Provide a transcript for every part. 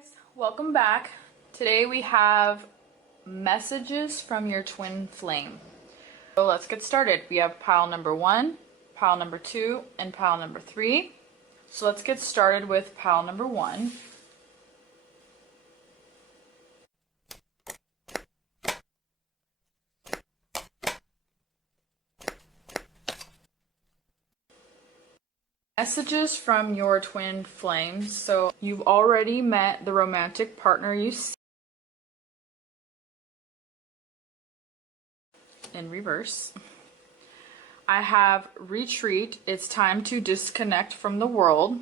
Guys, welcome back. Today we have messages from your twin flame. So let's get started. We have pile number 1, pile number 2, and pile number 3. So let's get started with pile number 1. Messages from your twin flames. So you've already met the romantic partner you see. In reverse. I have retreat. It's time to disconnect from the world.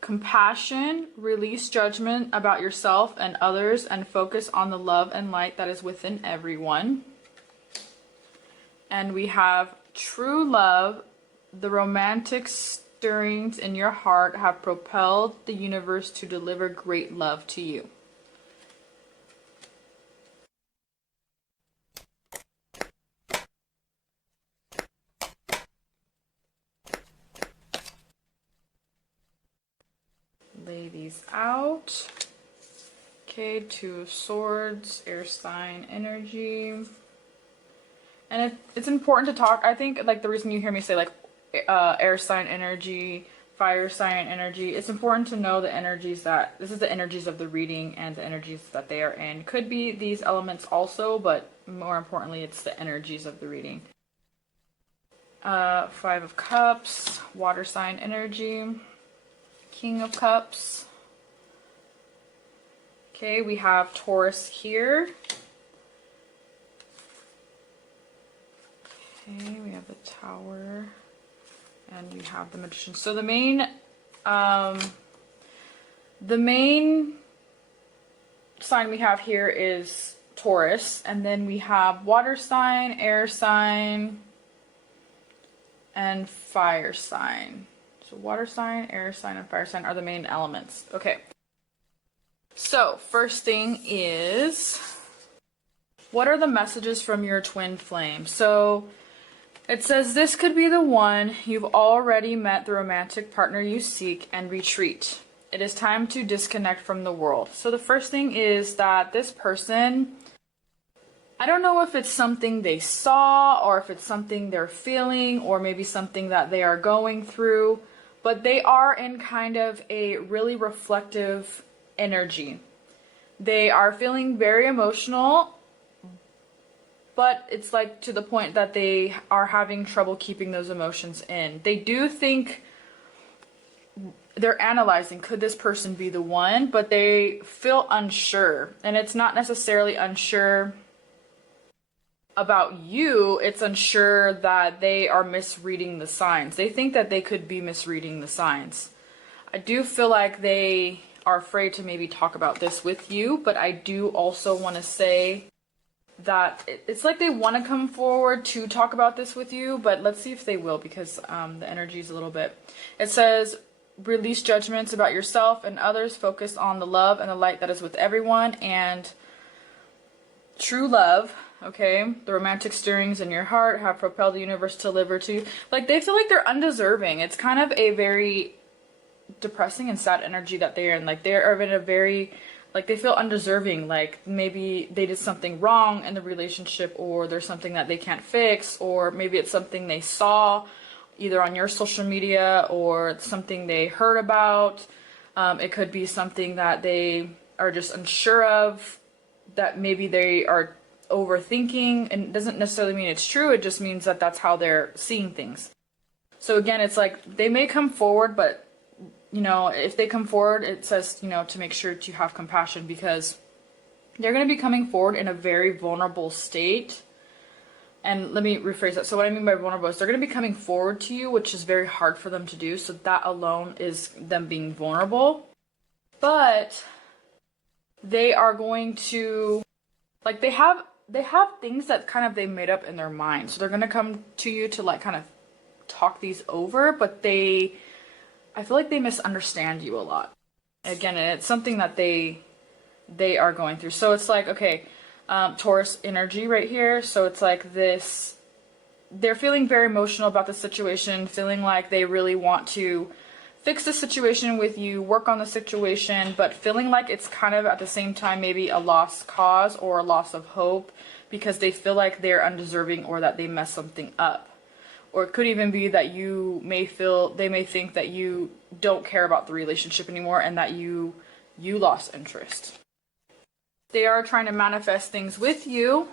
Compassion, release judgment about yourself and others and focus on the love and light that is within everyone. And we have true love. The romantic stirrings in your heart have propelled the universe to deliver great love to you. Lay these out. Okay, 2 of Swords, air sign energy. And it's important to talk. I think like the reason you hear me say like air sign energy, fire sign energy, it's important to know the energies that, this is the energies of the reading and the energies that they are in. Could be these elements also, but more importantly, it's the energies of the reading. 5 of Cups, water sign energy. King of Cups. Okay, we have Taurus here. Okay, we have the Tower. And we have the Magician. So the main sign we have here is Taurus. And then we have water sign, air sign, and fire sign. So water sign, air sign, and fire sign are the main elements. Okay. So first thing is, what are the messages from your twin flame? So it says this could be the one. You've already met the romantic partner you seek and retreat. It is time to disconnect from the world. So the first thing is that this person, I don't know if it's something they saw or if it's something they're feeling or maybe something that they are going through, but they are in kind of a really reflective energy. They are feeling very emotional, but it's like to the point that they are having trouble keeping those emotions in. They do think, they're analyzing, could this person be the one? But they feel unsure. And it's not necessarily unsure about you, it's unsure that they are misreading the signs. They think that they could be misreading the signs. I do feel like they are afraid to maybe talk about this with you, but I do also want to say that it's like they want to come forward to talk about this with you, but let's see if they will, because the energy is a little bit. It says, release judgments about yourself and others, focus on the love and the light that is with everyone, and true love. Okay, the romantic stirrings in your heart have propelled the universe to deliver to you. Like, they feel like they're undeserving. It's kind of a very depressing and sad energy that they're in. Like, they're in a very, like, they feel undeserving. Like, maybe they did something wrong in the relationship, or there's something that they can't fix, or maybe it's something they saw either on your social media or something they heard about. It could be something that they are just unsure of, that maybe they are overthinking, and it doesn't necessarily mean it's true, it just means that that's how they're seeing things. So again, it's like they may come forward, but you know, if they come forward, it says, you know, to make sure to have compassion, because they're going to be coming forward in a very vulnerable state. And let me rephrase that. So what I mean by vulnerable is they're going to be coming forward to you, which is very hard for them to do. So that alone is them being vulnerable. But they are going to, like, they have things that kind of they made up in their mind. So they're going to come to you to like kind of talk these over, but I feel like they misunderstand you a lot. Again, it's something that they are going through. So it's like, okay, Taurus energy right here. So it's like this, they're feeling very emotional about the situation, feeling like they really want to fix the situation with you, work on the situation, but feeling like it's kind of at the same time maybe a lost cause or a loss of hope because they feel like they're undeserving or that they messed something up. Or it could even be that they may think that you don't care about the relationship anymore and that you lost interest. They are trying to manifest things with you,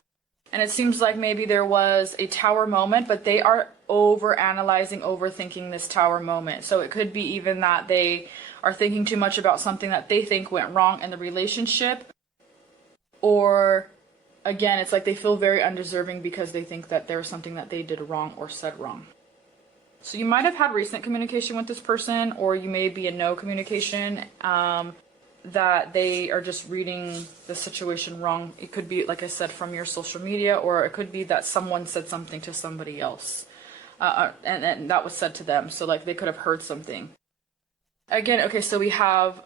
and it seems like maybe there was a tower moment, but they are over-analyzing, overthinking this tower moment. So it could be even that they are thinking too much about something that they think went wrong in the relationship, or again, it's like they feel very undeserving because they think that there was something that they did wrong or said wrong. So you might have had recent communication with this person, or you may be in no communication, that they are just reading the situation wrong. It could be, like I said, from your social media, or it could be that someone said something to somebody else, and that was said to them. So like they could have heard something. Again, okay, so we have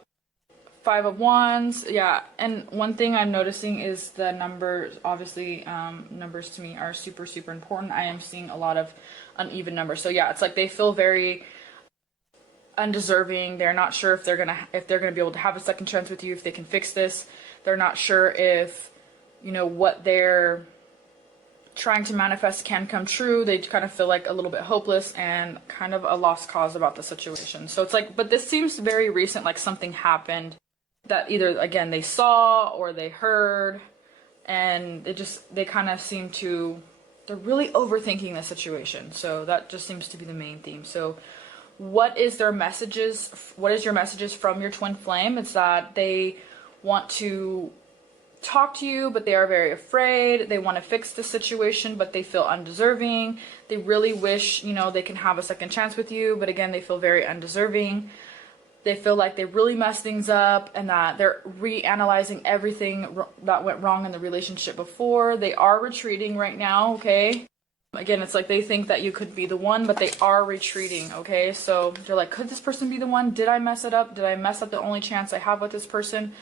5 of Wands, yeah, and one thing I'm noticing is the numbers. Obviously, numbers to me are super, super important. I am seeing a lot of uneven numbers. So yeah, it's like they feel very undeserving. They're not sure if they're gonna be able to have a second chance with you, if they can fix this. They're not sure if, you know, what they're trying to manifest can come true. They kind of feel like a little bit hopeless and kind of a lost cause about the situation. So it's like, but this seems very recent, like something happened that either, again, they saw or they heard, and they kind of seem to, they're really overthinking the situation. So that just seems to be the main theme. So what is your messages from your twin flame? It's that they want to talk to you, but they are very afraid. They want to fix the situation, but they feel undeserving. They really wish, you know, they can have a second chance with you, but again, they feel very undeserving. They feel like they really messed things up and that they're reanalyzing everything that went wrong in the relationship before. They are retreating right now, okay? Again, it's like they think that you could be the one, but they are retreating, okay? So they're like, could this person be the one? Did I mess it up? Did I mess up the only chance I have with this person?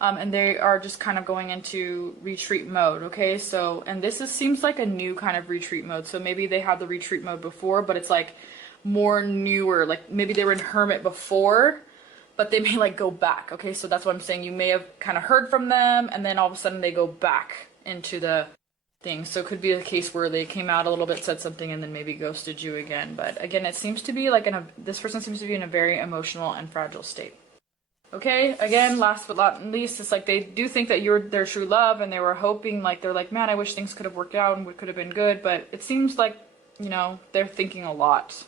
And they are just kind of going into retreat mode, okay? So, and seems like a new kind of retreat mode. So maybe they had the retreat mode before, but it's like more newer. Like maybe they were in hermit before, but they may like go back, okay? So that's what I'm saying. You may have kind of heard from them, and then all of a sudden they go back into the thing. So it could be a case where they came out a little bit, said something, and then maybe ghosted you again. But again, it seems to be like this person seems to be in a very emotional and fragile state. Okay, again, last but not least, it's like they do think that you're their true love, and they were hoping, like, they're like, man, I wish things could have worked out and could have been good, but it seems like, you know, they're thinking a lot.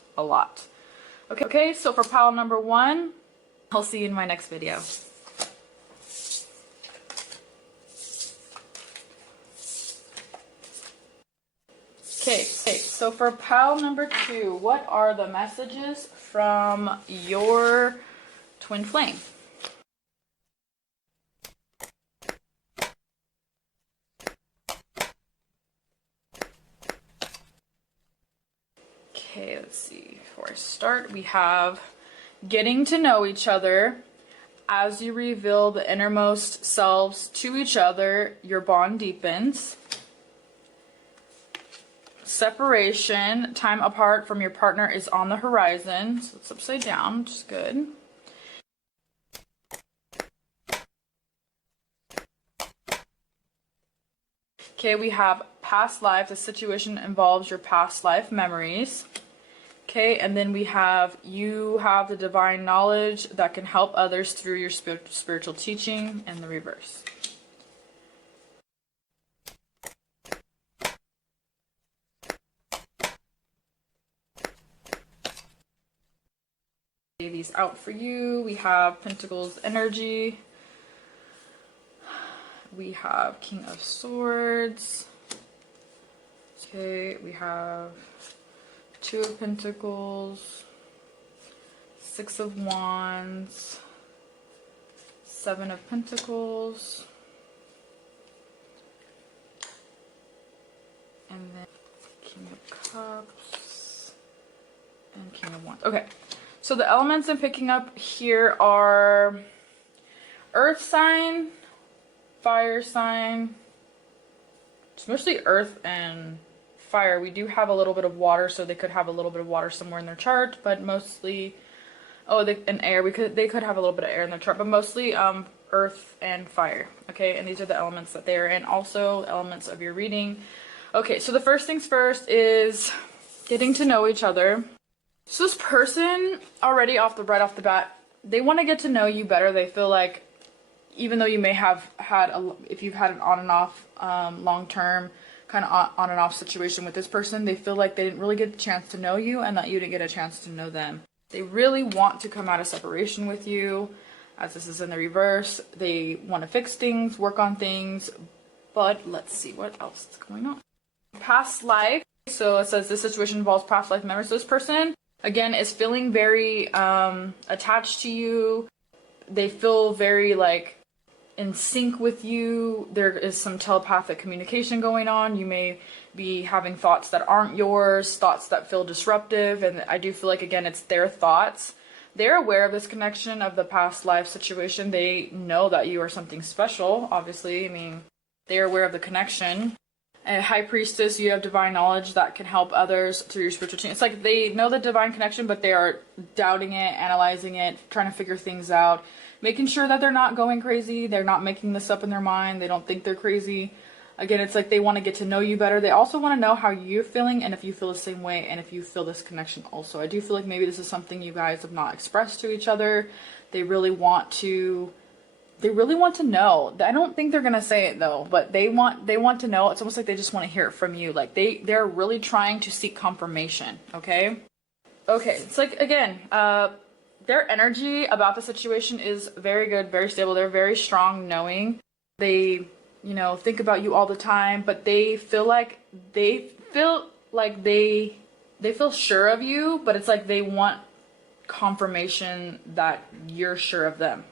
Okay, so for pile number 1, I'll see you in my next video. Okay, so for pile number 2, what are the messages from your twin flame? Okay, let's see. Before I start, we have getting to know each other. As you reveal the innermost selves to each other, your bond deepens. Separation, time apart from your partner is on the horizon. So it's upside down, which is good. Okay, we have past life. The situation involves your past life memories. Okay, and then we have you have the divine knowledge that can help others through your spiritual teaching, and the reverse. Lay these out for you. We have Pentacles energy. We have King of Swords. Okay, we have 2 of Pentacles, 6 of Wands, 7 of Pentacles, and then King of Cups, and King of Wands. Okay, so the elements I'm picking up here are Earth sign, fire sign, It's mostly earth and fire. We do have a little bit of water, so they could have a little bit of water somewhere in their chart, but mostly, and air. They could have a little bit of air in their chart, but mostly earth and fire. Okay, and these are the elements that they are in. Also, elements of your reading. Okay, so the first things first is getting to know each other. So this person already right off the bat, they want to get to know you better. They feel like, even though you may have had if you've had an on and off long-term kind of on and off situation with this person, they feel like they didn't really get a chance to know you and that you didn't get a chance to know them. They really want to come out of separation with you, as this is in the reverse. They want to fix things, work on things, but let's see what else is going on. Past life. So it says this situation involves past life memories. So this person, again, is feeling very attached to you. They feel very like in sync with you. There is some telepathic communication going on. You may be having thoughts that aren't yours, thoughts that feel disruptive, and I do feel like, again, it's their thoughts. They're aware of this connection of the past life situation. They know that you are something special, obviously. I mean, they're aware of the connection. A high priestess, you have divine knowledge that can help others through your spiritual team. It's like they know the divine connection, but they are doubting it, analyzing it, trying to figure things out, making sure that they're not going crazy. They're not making this up in their mind. They don't think they're crazy. Again, it's like they want to get to know you better. They also want to know how you're feeling and if you feel the same way and if you feel this connection also. I do feel like maybe this is something you guys have not expressed to each other. They really want to know. I don't think they're gonna say it though, but they want to know. It's almost like they just want to hear it from you. Like they're really trying to seek confirmation. Okay, it's like, again, their energy about the situation is very good, very stable. They're very strong, knowing. They think about you all the time, but they feel sure of you, but it's like they want confirmation that you're sure of them.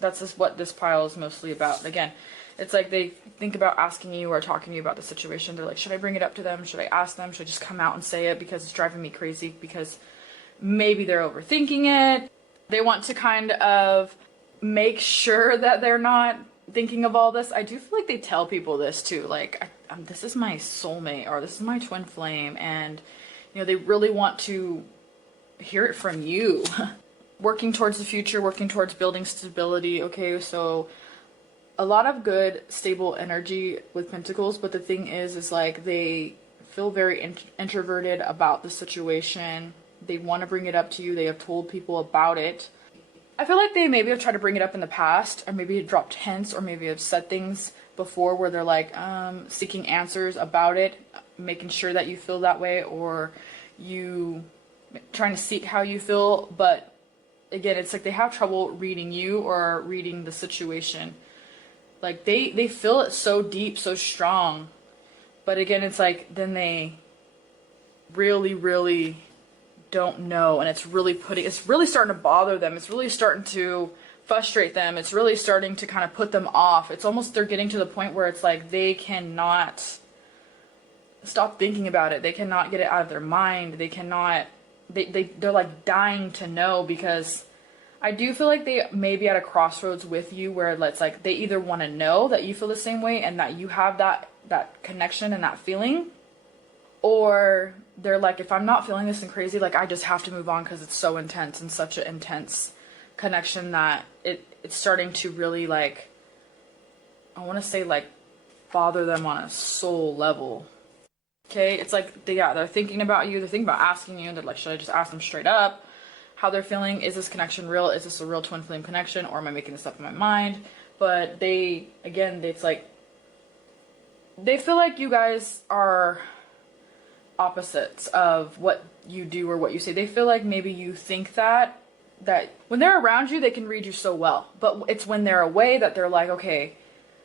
That's just what this pile is mostly about. Again, it's like they think about asking you or talking to you about the situation. They're like, should I bring it up to them? Should I ask them? Should I just come out and say it because it's driving me crazy? Because maybe they're overthinking it. They want to kind of make sure that they're not thinking of all this. I do feel like they tell people this too. Like, this is my soulmate, or this is my twin flame. And, they really want to hear it from you. Working towards the future, working towards building stability. Okay, so a lot of good, stable energy with Pentacles, but the thing is like they feel very introverted about the situation. They want to bring it up to you. They have told people about it. I feel like they maybe have tried to bring it up in the past, or maybe dropped hints, or maybe have said things before where they're like seeking answers about it, making sure that you feel that way, or you trying to seek how you feel. But again, it's like they have trouble reading you or reading the situation. Like they feel it so deep, so strong. But again, it's like then they really, really don't know, and it's really starting to bother them. It's really starting to frustrate them. It's really starting to kind of put them off. It's almost they're getting to the point where it's like they cannot stop thinking about it. They cannot get it out of their mind. They cannot. They're like dying to know, because I do feel like they may be at a crossroads with you where it's like they either want to know that you feel the same way and that you have that connection and that feeling, or they're like, if I'm not feeling this and crazy, like I just have to move on because it's so intense and such an intense connection that it's starting to really, like, I want to say, like, bother them on a soul level. Okay, it's like, they're thinking about you, they're thinking about asking you, they're like, should I just ask them straight up how they're feeling? Is this connection real? Is this a real twin flame connection, or am I making this up in my mind? But it's like, they feel like you guys are opposites of what you do or what you say. They feel like maybe you think that when they're around you, they can read you so well, but it's when they're away that they're like, okay,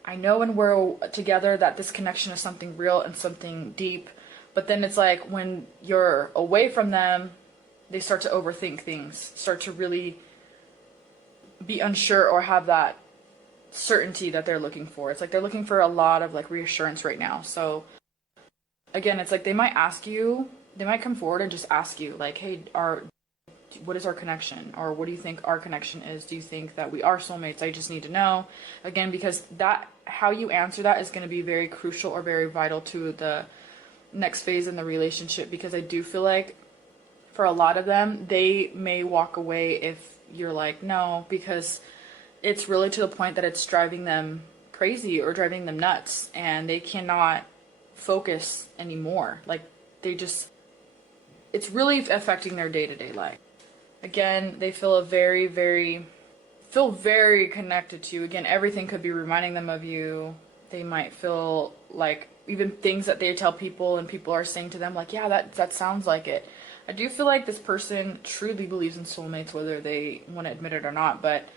I know when we're together that this connection is something real and something deep, but then it's like when you're away from them, they start to overthink things, start to really be unsure or have that certainty that they're looking for. It's like they're looking for a lot of like reassurance right now. So again, it's like they might come forward and just ask you like, hey, what is our connection? Or what do you think our connection is? Do you think that we are soulmates? I just need to know. Again, because that, how you answer that is going to be very crucial or very vital to the next phase in the relationship, because I do feel like for a lot of them, they may walk away if you're like, no, because it's really to the point that it's driving them crazy or driving them nuts, and they cannot focus anymore. Like, they just, it's really affecting their day-to-day life. Again, they feel very connected to you. Again, everything could be reminding them of you. They might feel like even things that they tell people and people are saying to them, like, yeah, that sounds like it. I do feel like this person truly believes in soulmates, whether they want to admit it or not, but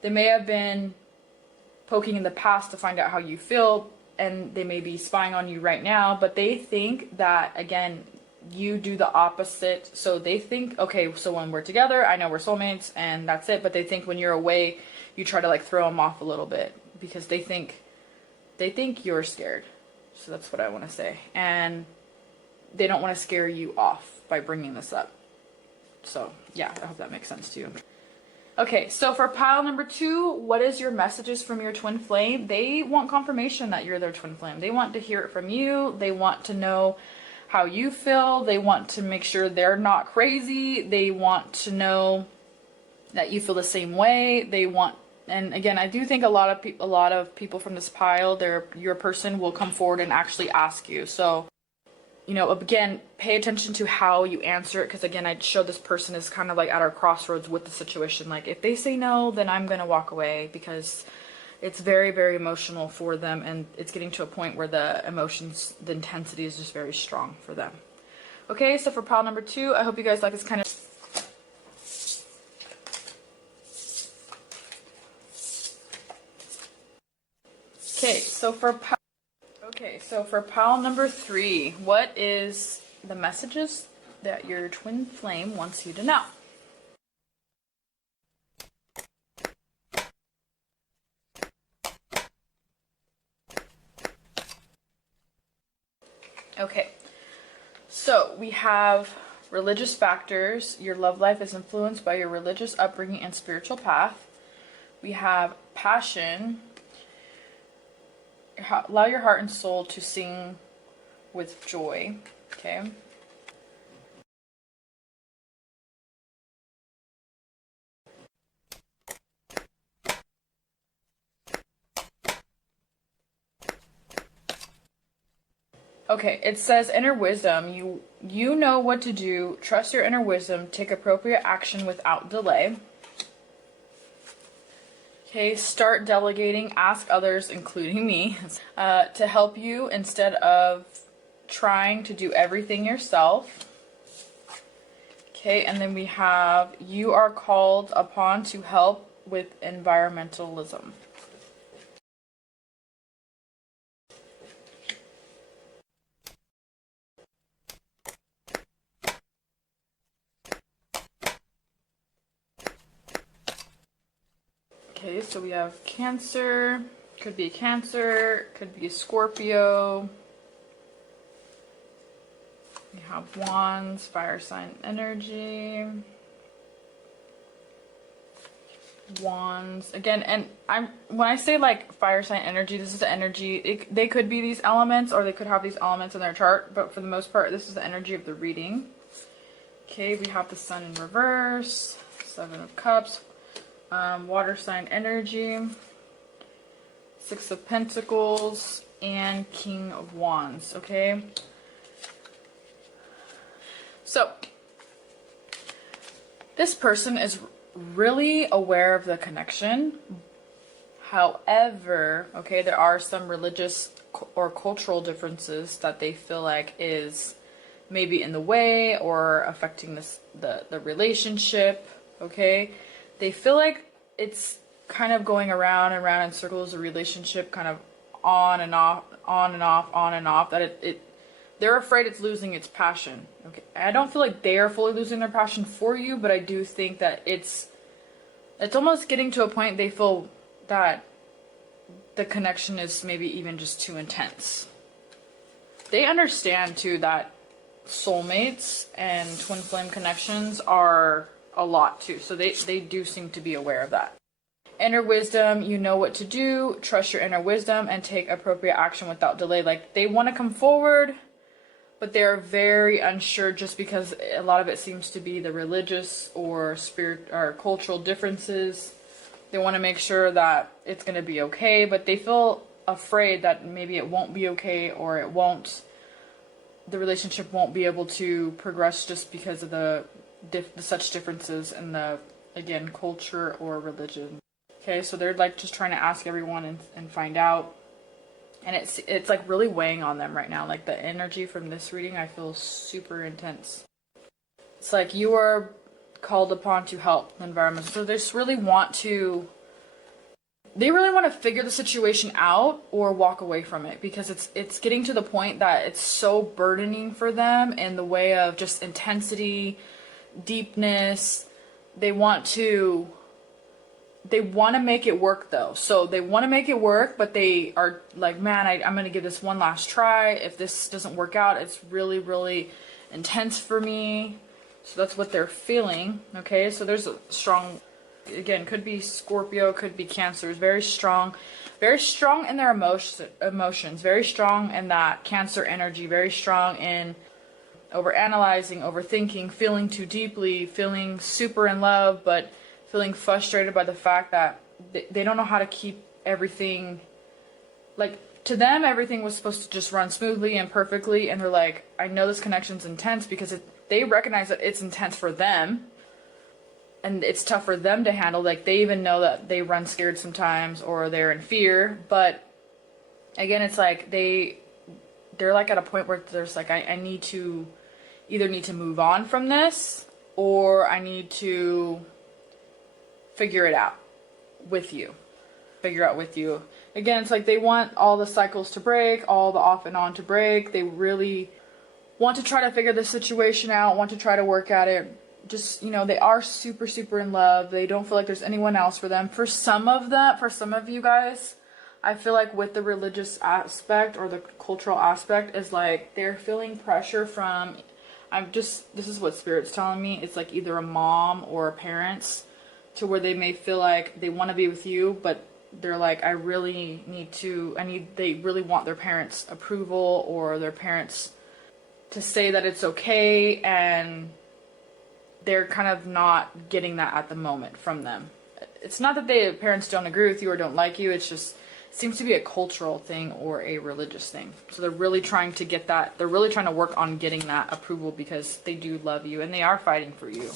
they may have been poking in the past to find out how you feel, and they may be spying on you right now, but they think that, again, you do the opposite. So they think, okay, so when we're together, I know we're soulmates and that's it, but they think when you're away, you try to like throw them off a little bit, because they think you're scared. So that's what I want to say. And they don't want to scare you off by bringing this up. So yeah, I hope that makes sense to you. Okay, so for pile number 2, what is your messages from your twin flame? They want confirmation that you're their twin flame. They want to hear it from you. They want to know how you feel. They want to make sure they're not crazy. They want to know that you feel the same way. They want, and again, I do think a lot of people from this pile, your person will come forward and actually ask you. So, you know, again, pay attention to how you answer it, because again, I showed this person is kind of like at our crossroads with the situation. Like, if they say no, then I'm going to walk away, because it's very emotional for them, and it's getting to a point where the emotions, the intensity is just very strong for them. Okay, so for pile number 2, I hope you guys like this kind of... Okay, so for pile number 3, what is the messages that your twin flame wants you to know? Okay, so we have religious factors. Your love life is influenced by your religious upbringing and spiritual path. We have passion. Allow your heart and soul to sing with joy. Okay. Okay, it says inner wisdom. You know what to do. Trust your inner wisdom. Take appropriate action without delay. Okay, start delegating. Ask others, including me, to help you instead of trying to do everything yourself. Okay, and then we have you are called upon to help with environmentalism. Okay, so we have Cancer, could be Cancer, could be Scorpio. We have Wands, fire sign energy. Wands again, and when I say like fire sign energy, this is the energy. They could be these elements, or they could have these elements in their chart, but for the most part, this is the energy of the reading. Okay, we have the Sun in reverse, 7 of Cups. Water sign energy, 6 of Pentacles, and King of Wands. Okay, so this person is really aware of the connection. However, okay, there are some religious or cultural differences that they feel like is maybe in the way or affecting the relationship. Okay, they feel like it's kind of going around and around in circles, a relationship kind of on and off, on and off, on and off, that they're afraid it's losing its passion. Okay, I don't feel like they are fully losing their passion for you, but I do think that it's almost getting to a point they feel that the connection is maybe even just too intense. They understand too that soulmates and twin flame connections are a lot too. So they do seem to be aware of that. Inner wisdom, you know what to do. Trust your inner wisdom and take appropriate action without delay. Like, they want to come forward, but they're very unsure just because a lot of it seems to be the religious or spirit or cultural differences. They want to make sure that it's going to be okay, but they feel afraid that maybe it won't be okay, or the relationship won't be able to progress just because of the such differences in the, again, culture or religion. Okay, so they're like just trying to ask everyone and find out. And it's like really weighing on them right now. Like, the energy from this reading, I feel super intense. It's like you are called upon to help the environment. So they just really want to figure the situation out or walk away from it, because it's getting to the point that it's so burdening for them in the way of just intensity, deepness. They want to make it work though. So they want to make it work, but they are like, man, I'm going to give this one last try. If this doesn't work out, it's really, really intense for me. So that's what they're feeling. Okay, so there's a strong, again, could be Scorpio, could be Cancer. Very strong in their emotions, very strong in that Cancer energy, very strong in overanalyzing, overthinking, feeling too deeply, feeling super in love, but feeling frustrated by the fact that they don't know how to keep everything, like, to them everything was supposed to just run smoothly and perfectly, and they're like, I know this connection's intense, because they recognize that it's intense for them and it's tough for them to handle. Like, they even know that they run scared sometimes, or they're in fear, but again, it's like they're like at a point where there's like, I need to move on from this, or I need to figure it out with you. Again, it's like they want all the cycles to break, all the off and on to break. They really want to try to figure the situation out, want to try to work at it. Just, they are super, super in love. They don't feel like there's anyone else for them. For some of you guys, I feel like with the religious aspect or the cultural aspect is like they're feeling pressure from, this is what Spirit's telling me. It's like either a mom or parents, to where they may feel like they want to be with you, but they're like, they really want their parents' approval, or their parents to say that it's okay, and they're kind of not getting that at the moment from them. It's not that the parents don't agree with you or don't like you, it's just, it seems to be a cultural thing or a religious thing. So they're really trying to get that, they're really trying to work on getting that approval, because they do love you and they are fighting for you.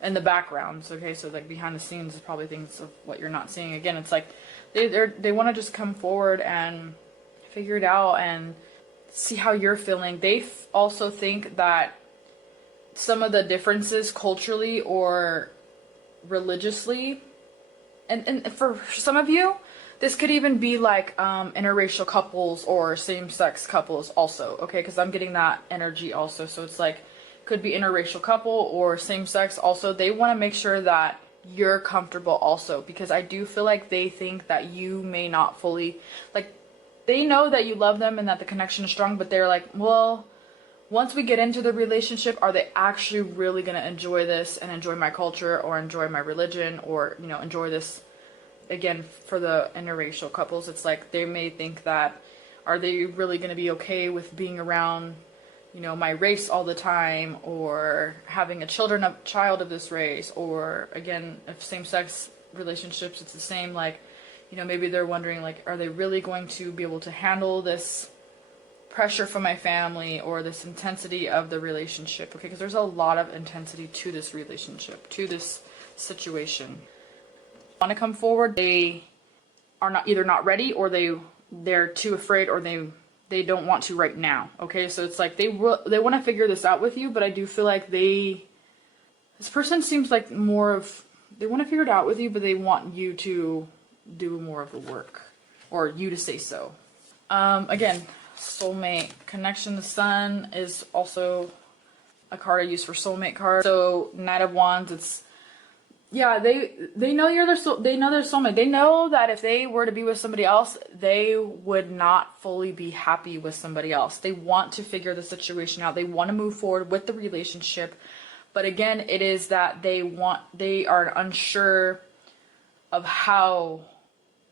In the backgrounds, okay, so like behind the scenes is probably things of what you're not seeing. Again, it's like they want to just come forward and figure it out and see how you're feeling. They also think that some of the differences culturally or religiously, and for some of you, this could even be like interracial couples or same-sex couples also, okay, because I'm getting that energy also. So it's like, could be interracial couple or same-sex also. They want to make sure that you're comfortable also, because I do feel like they think that you may not fully, like, they know that you love them and that the connection is strong, but they're like, well, once we get into the relationship, are they actually really going to enjoy this and enjoy my culture or enjoy my religion, or, enjoy this? Again, for the interracial couples, it's like they may think that, are they really going to be okay with being around my race all the time, or having a child of this race, or again, if same-sex relationships, it's the same, like, maybe they're wondering, like, are they really going to be able to handle this pressure from my family, or this intensity of the relationship, okay, because there's a lot of intensity to this relationship, to this situation. Want to come forward, they are not ready, or they're too afraid, or they don't want to right now, okay? So it's like they want to figure this out with you, but I do feel like this person seems like more of, they want to figure it out with you, but they want you to do more of the work, or you to say so. Again, soulmate connection. The Sun is also a card I use for soulmate cards. So Knight of Wands, it's, yeah, they know you're they know their soulmate. They know that if they were to be with somebody else, they would not fully be happy with somebody else. They want to figure the situation out. They want to move forward with the relationship, But again, it is that they are unsure of how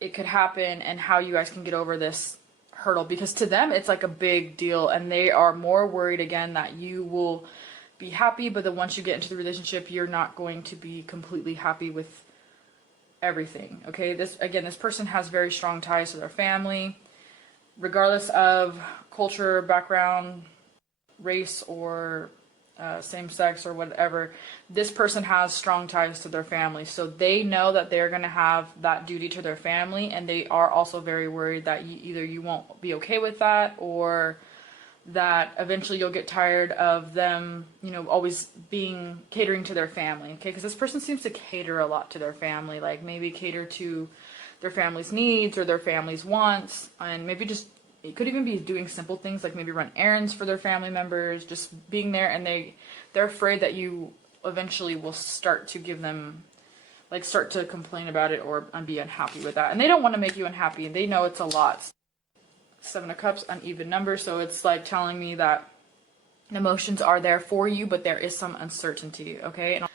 it could happen and how you guys can get over this hurdle, because to them it's like a big deal, and they are more worried again that you will be happy, but then once you get into the relationship, you're not going to be completely happy with everything. Okay, this person has very strong ties to their family, regardless of culture, background, race, or same sex or whatever. This person has strong ties to their family, so they know that they're going to have that duty to their family, and they are also very worried that either you won't be okay with that, or that eventually you'll get tired of them, always catering to their family. Okay, because this person seems to cater a lot to their family, like maybe cater to their family's needs or their family's wants, and maybe just, it could even be doing simple things like maybe run errands for their family members, just being there, and they're afraid that you eventually will start to give them, like, start to complain about it or be unhappy with that. And they don't want to make you unhappy, and they know it's a lot. Seven of Cups, uneven number, so it's like telling me that emotions are there for you, but there is some uncertainty, okay? And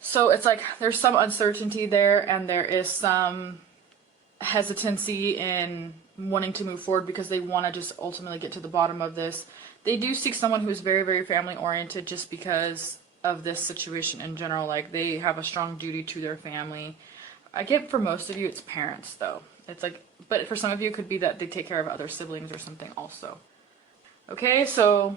so it's like there's some uncertainty there, and there is some hesitancy in wanting to move forward because they want to just ultimately get to the bottom of this. They do seek someone who's very, very family oriented just because of this situation in general. Like, they have a strong duty to their family. I get for most of you it's parents though. It's like, but for some of you it could be that they take care of other siblings or something also. Okay, so,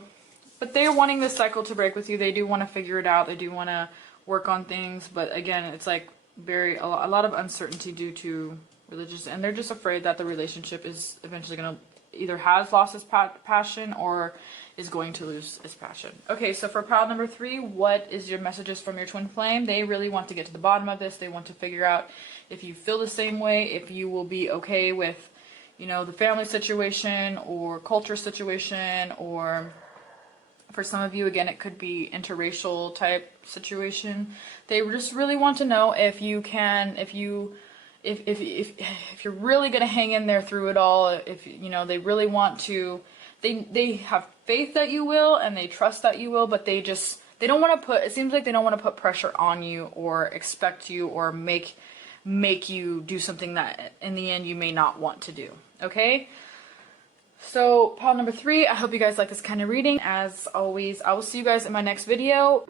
but they're wanting this cycle to break with you. They do want to figure it out. They do want to work on things, but again, it's like a lot of uncertainty due to religious, and they're just afraid that the relationship is eventually going to either has lost its passion or is going to lose its passion. Okay, so for pile number 3, what is your messages from your twin flame? They really want to get to the bottom of this. They want to figure out if you feel the same way, if you will be okay with, the family situation or culture situation, or for some of you, again, it could be interracial type situation. They just really want to know if you can, if you're really going to hang in there through it all, if, they really want to, they have faith that you will, and they trust that you will, but they don't want to put, it seems like they don't want to put pressure on you or expect you or make you do something that in the end you may not want to do. Okay? So pile number 3, I hope you guys like this kind of reading. As always, I will see you guys in my next video.